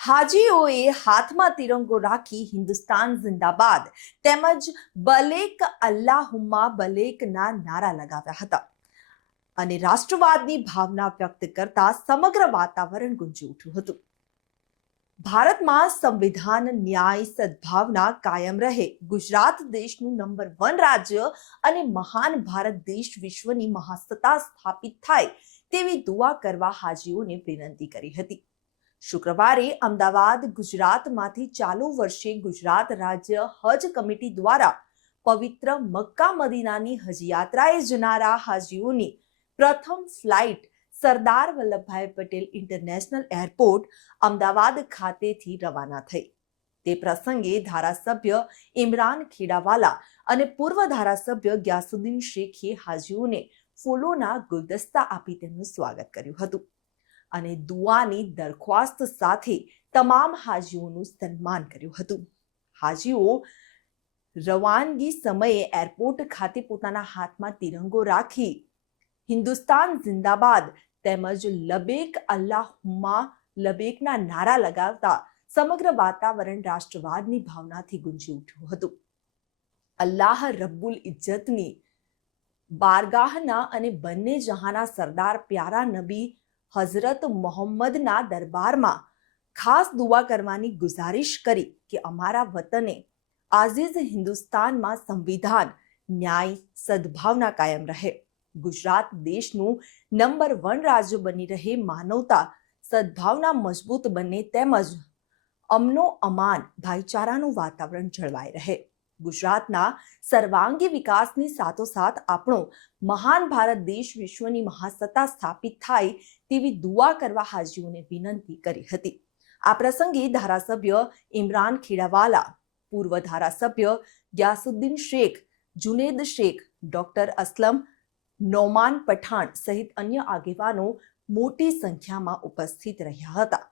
હાજીઓએ હાથમાં તિરંગો રાખી હિન્દુસ્તાન જિંદાબાદ તેમજ બલેક અલ્લાહુમ્મા બલેકના નારા લગાવ્યા હતા અને રાષ્ટ્રવાદની ભાવના વ્યક્ત કરતા સમગ્ર વાતાવરણ ગુંજી ઉઠ્યું હતું. ભારતમાં સંવિધાન, ન્યાય, સદભાવના કાયમ રહે, ગુજરાત દેશનું નંબર 1 રાજ્ય અને મહાન ભારત દેશ વિશ્વની મહાસત્તા સ્થાપિત થાય તેવી દુઆ કરવા હાજીઓને વિનંતી કરી હતી. શુક્રવારે અમદાવાદ, ગુજરાતમાંથી ચાલુ વર્ષે ગુજરાત રાજ્ય હજ કમિટી દ્વારા પવિત્ર મક્કા મદીનાની હજ યાત્રાએ જનારા હાજીઓની પ્રથમ flight Sardar Vallabhbhai Patel international airport Ahmedabad ખાતેથી રવાના થઈ. તે પ્રસંગે ધારાસભ્ય ઇમરાન ખેડાવાલા અને પૂર્વ ધારાસભ્ય ગ્યાસુદ્દીન શેખે હાજીઓને ફૂલોના ગુલદસ્તા આપી તેમનું સ્વાગત કર્યું હતું અને દુઆની દરખ્વાસ્ત સાથે તમામ હાજીઓનું સન્માન કર્યું હતું. હાજીઓ રવાનગી સમયે એરપોર્ટ ખાતે પોતાના હાથમાં તિરંગો રાખી હિન્દુસ્તાન જિંદાબાદ તેમજ લબેક અલ્લાહુમ્મા લબેકના નારા લગાવતા સમગ્ર વાતાવરણ રાષ્ટ્રવાદની ભાવનાથી ગુંજી ઉઠ્યું હતું. અલ્લાહ રબ્બુલ ઇજ્જતની બારગાહના અને બંને જહાના સરદાર પ્યારા નબી હઝરત મોહમ્મદના દરબારમાં ખાસ દુઆ કરવાની ગુજારિશ કરી કે અમારા વતને આઝીઝ હિન્દુસ્તાનમાં સંવિધાન, ન્યાય, સદભાવના કાયમ રહે, ગુજરાત દેશનું નંબર 1 રાજ્ય બની રહે, માનવતા, સદભાવના મજબૂત બને તેમજ અમનો અમાન, ભાઈચારાનું વાતાવરણ જળવાઈ રહે. ગુજરાતના સર્વાંગી વિકાસની સાથોસાથ આપણો મહાન ભારત દેશ વિશ્વની મહાસત્તા સ્થાપિત થાય તેવી દુઆ કરવા હાજીઓને વિનંતી કરી હતી. આ પ્રસંગે ધારાસભ્ય ઇમરાન ખેડાવાલા, પૂર્વ ધારાસભ્ય ગ્યાસુદ્દીન શેખ, જુનેદ શેખ, ડોક્ટર અસલમ, નોમાન પઠાણ સહિત અન્ય આગેવાનો મોટી સંખ્યામાં ઉપસ્થિત રહ્યા હતા.